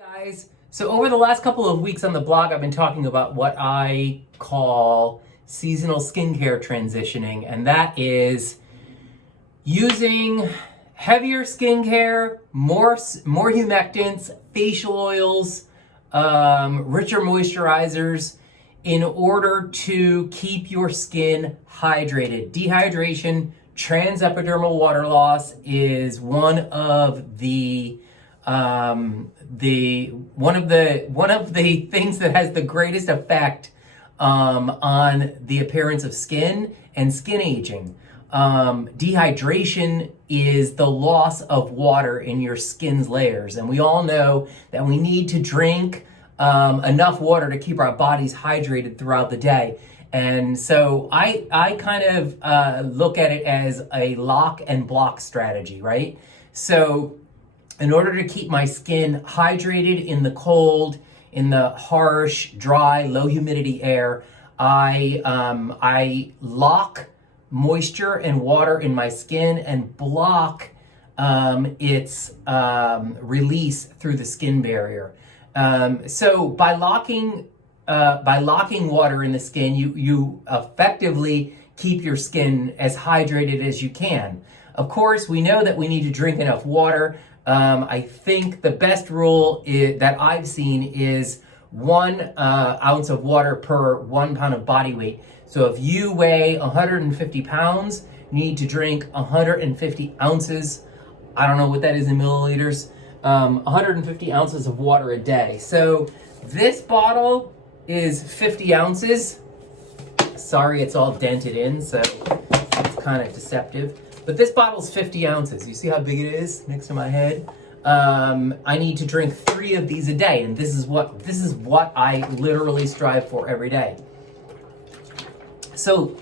Guys, so over the last couple of weeks on the blog, I've been talking about what I call seasonal skincare transitioning, and that is using heavier skincare, more humectants, facial oils, richer moisturizers in order to keep your skin hydrated. Dehydration, trans-epidermal water loss is one of the things that has the greatest effect on the appearance of skin and skin aging. Dehydration is the loss of water in your skin's layers, and we all know that we need to drink enough water to keep our bodies hydrated throughout the day. And so I kind of look at it as a lock and block strategy, right? So in order to keep my skin hydrated in the cold, in the harsh, dry, low humidity air, I lock moisture and water in my skin and block its release through the skin barrier. So by locking water in the skin, you effectively keep your skin as hydrated as you can. Of course, we know that we need to drink enough water. I think the best rule that I've seen is 1 ounce of water per 1 pound of body weight. So if you weigh 150 pounds, you need to drink 150 ounces. I don't know what that is in milliliters. 150 ounces of water a day. So this bottle is 50 ounces. Sorry, it's all dented in, so it's kind of deceptive. But this bottle's 50 ounces. You see how big it is next to my head? I need to drink 3 of these a day, and this is what I literally strive for every day. So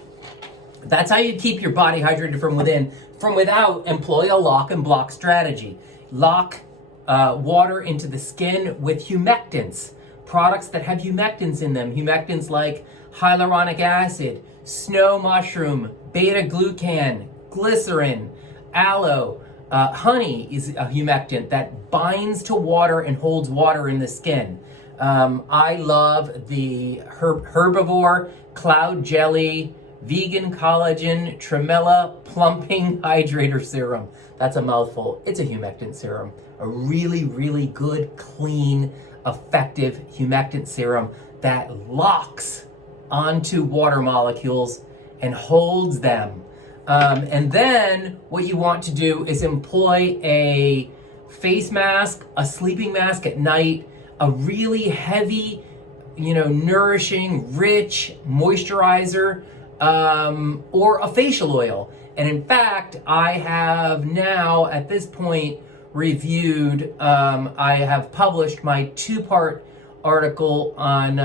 that's how you keep your body hydrated from within. From without, employ a lock and block strategy. Lock water into the skin with humectants, products that have humectants in them. Humectants like hyaluronic acid, snow mushroom, beta-glucan, glycerin, aloe. Honey is a humectant that binds to water and holds water in the skin. I love the herbivore cloud jelly vegan collagen tremella plumping hydrator serum. That's a mouthful. It's a humectant serum. A really, really good, clean, effective humectant serum that locks onto water molecules and holds them. And then what you want to do is employ a face mask, a sleeping mask at night, a really heavy, nourishing, rich moisturizer, or a facial oil. And in fact, I have now at this point reviewed, I have published my 2-part article on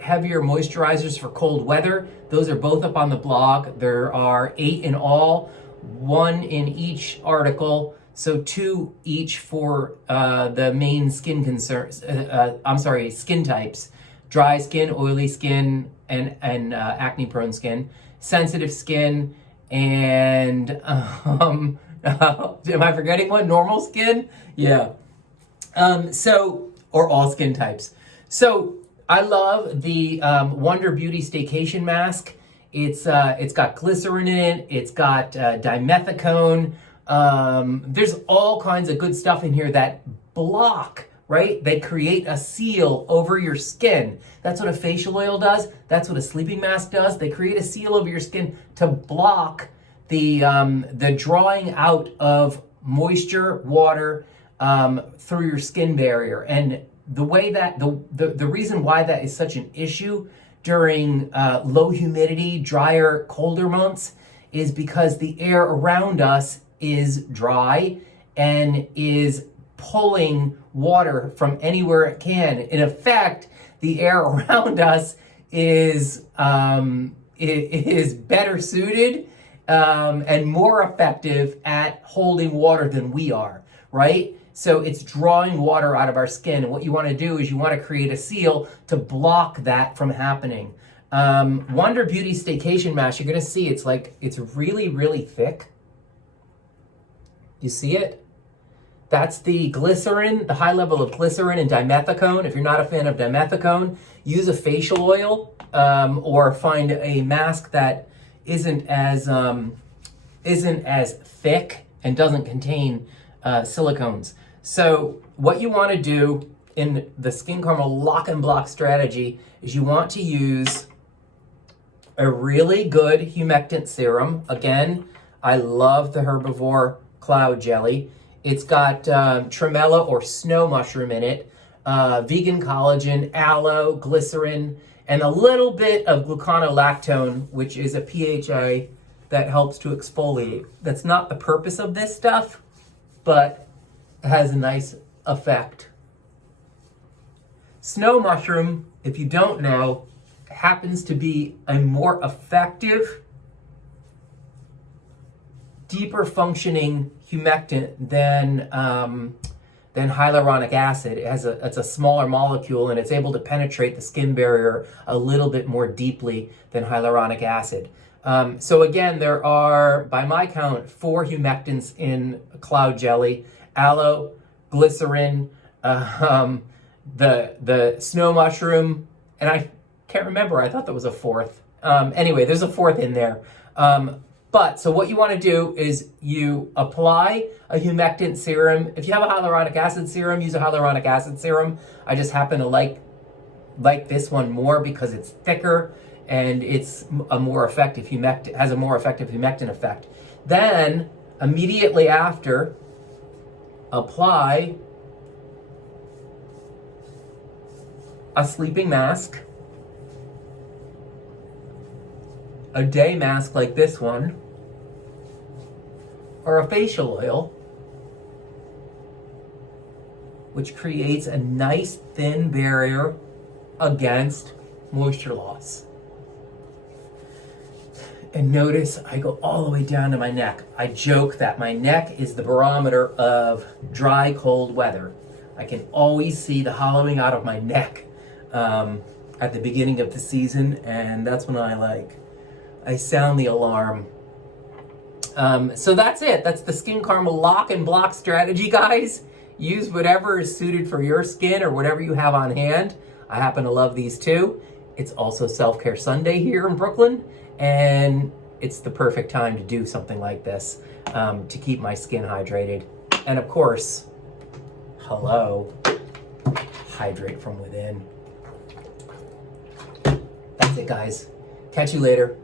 heavier moisturizers for cold weather. Those are both up on the blog. There are 8 in all, 1 in each article. So 2 each for the main skin concerns. Skin types: dry skin, oily skin, and acne-prone skin, sensitive skin, and am I forgetting one? Normal skin? Yeah. Or all skin types. So I love the Wonder Beauty Staycation Mask. It's got glycerin in it. It's got dimethicone. There's all kinds of good stuff in here that block, right? They create a seal over your skin. That's what a facial oil does. That's what a sleeping mask does. They create a seal over your skin to block the drawing out of moisture, water, through your skin barrier. And the way that the reason why that is such an issue during low humidity, drier, colder months is because the air around us is dry and is pulling water from anywhere it can. In effect, the air around us is better suited and more effective at holding water than we are, right? So it's drawing water out of our skin. And what you want to do is you want to create a seal to block that from happening. Wonder Beauty Staycation Mask, you're going to see it's really, really thick. You see it? That's the glycerin, the high level of glycerin and dimethicone. If you're not a fan of dimethicone, use a facial oil or find a mask that isn't as thick and doesn't contain silicones. So what you want to do in the Skincarma Lock and Block strategy is you want to use a really good humectant serum. Again, I love the Herbivore Cloud Jelly. It's got tremella or snow mushroom in it, vegan collagen, aloe, glycerin, and a little bit of gluconolactone, which is a PHA that helps to exfoliate. That's not the purpose of this stuff, but it has a nice effect. Snow mushroom, if you don't know, happens to be a more effective, deeper functioning humectant than hyaluronic acid. It's a smaller molecule and it's able to penetrate the skin barrier a little bit more deeply than hyaluronic acid. So again, there are, by my count, 4 humectants in Cloud Jelly: aloe, glycerin, the snow mushroom, and I can't remember, I thought there was a 4th. Anyway, there's a 4th in there. So what you want to do is you apply a humectant serum. If you have a hyaluronic acid serum, use a hyaluronic acid serum. I just happen to like this one more because it's thicker and it's a more effective humectant, has a more effective humectant effect. Then immediately after, apply a sleeping mask, a day mask like this one, or a facial oil, which creates a nice thin barrier against moisture loss. And notice I go all the way down to my neck. I joke that my neck is the barometer of dry, cold weather. I can always see the hollowing out of my neck at the beginning of the season, and that's when I sound the alarm. So that's it. That's the Skincarma Lock and Block strategy, guys. Use whatever is suited for your skin or whatever you have on hand. I happen to love these too. It's also Self-Care Sunday here in Brooklyn, and it's the perfect time to do something like this to keep my skin hydrated. And of course, hello, hydrate from within. That's it, guys. Catch you later.